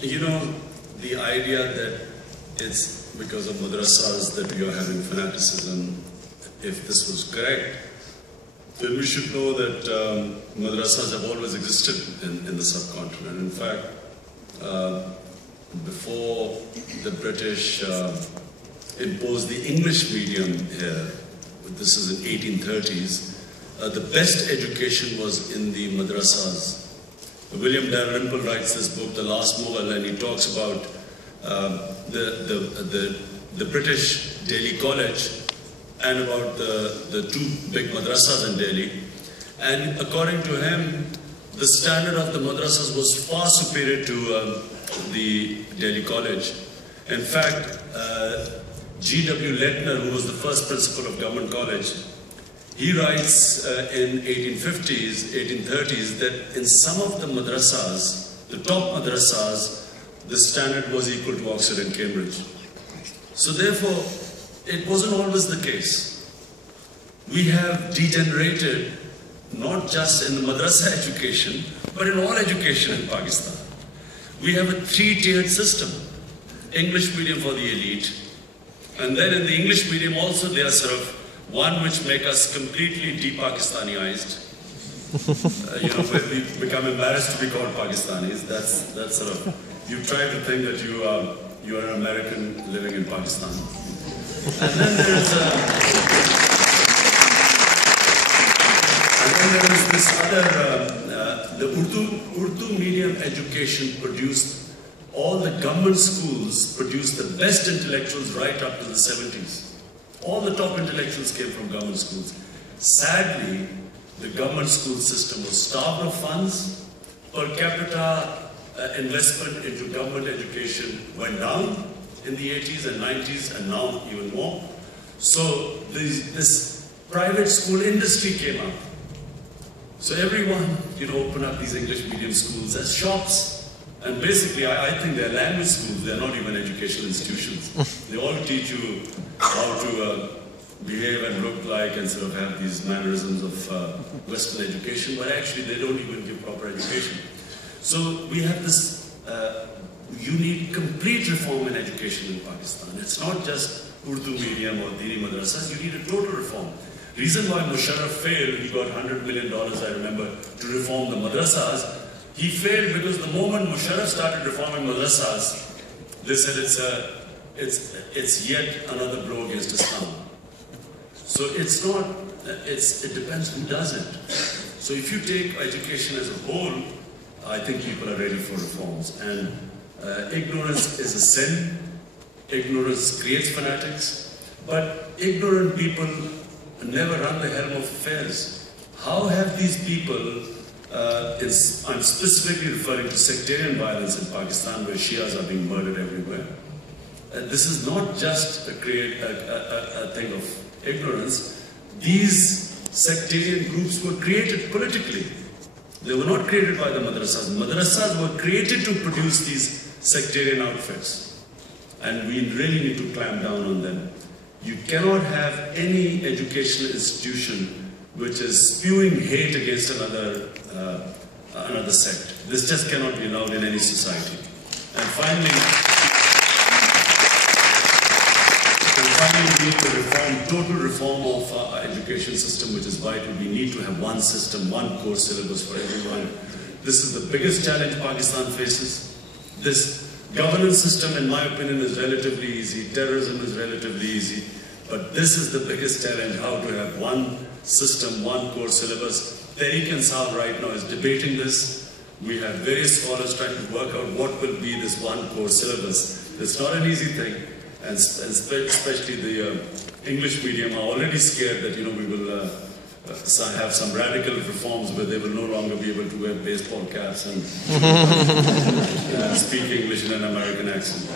You know, the idea that it's because of madrasas that we are having fanaticism, if this was correct, then we should know that madrasas have always existed in the subcontinent. In fact, before the British imposed the English medium here, this is in 1830s, the best education was in the madrasas. William Dalrymple writes this book, The Last Mughal, and he talks about the British Delhi College and about the two big madrasas in Delhi. And according to him, the standard of the madrasas was far superior to the Delhi College. In fact, G.W. Lettner, who was the first principal of Government College, he writes in 1830s, that in some of the madrasas, the top madrasas, the standard was equal to Oxford and Cambridge. So therefore, it wasn't always the case. We have degenerated not just in the madrasa education, but in all education in Pakistan. We have a three-tiered system. English medium for the elite, and then in the English medium also they are sort of one which make us completely de-Pakistanized. You know, we become embarrassed to be called Pakistanis. That's sort of, you try to think that you are an American living in Pakistan. And then there is this other, the Urdu medium education produced, all the government schools produced the best intellectuals right up to the 70s. All the top intellectuals came from government schools. Sadly, the government school system was starved of funds. Per capita investment into government education went down in the 80s and 90s, and now even more. So this private school industry came up. So everyone, you know, opened up these English medium schools as shops. And basically, I think they're language schools, they're not even educational institutions. They all teach you how to behave and look like and sort of have these mannerisms of Western education, but actually they don't even give proper education. So we have this, you need complete reform in education in Pakistan. It's not just Urdu medium or Dini madrasas, you need a total reform. Reason why Musharraf failed, he got $100 million, I remember, to reform the madrasas. He failed because the moment Musharraf started reforming madrasas, they said it's yet another blow against Islam. So it's not, it depends who does it. So if you take education as a whole, I think people are ready for reforms. And ignorance is a sin. Ignorance creates fanatics. But ignorant people never run the helm of affairs. How have these people, I'm specifically referring to sectarian violence in Pakistan, where Shias are being murdered everywhere. This is not just a thing of ignorance. These sectarian groups were created politically. They were not created by the madrasas. Madrasas were created to produce these sectarian outfits. And we really need to clamp down on them. You cannot have any educational institution which is spewing hate against another sect. This just cannot be allowed in any society. And finally, we need to reform, total reform of our education system, which is vital. We need to have one system, one core syllabus for everyone. This is the biggest challenge Pakistan faces. This governance system, in my opinion, is relatively easy. Terrorism is relatively easy. But this is the biggest challenge, how to have one system, one core syllabus. Tehreek-e-Insaf right now is debating this. We have various scholars trying to work out what will be this one core syllabus. It's not an easy thing. And especially the English medium are already scared that, you know, we will have some radical reforms where they will no longer be able to wear baseball caps and speak English in an American accent.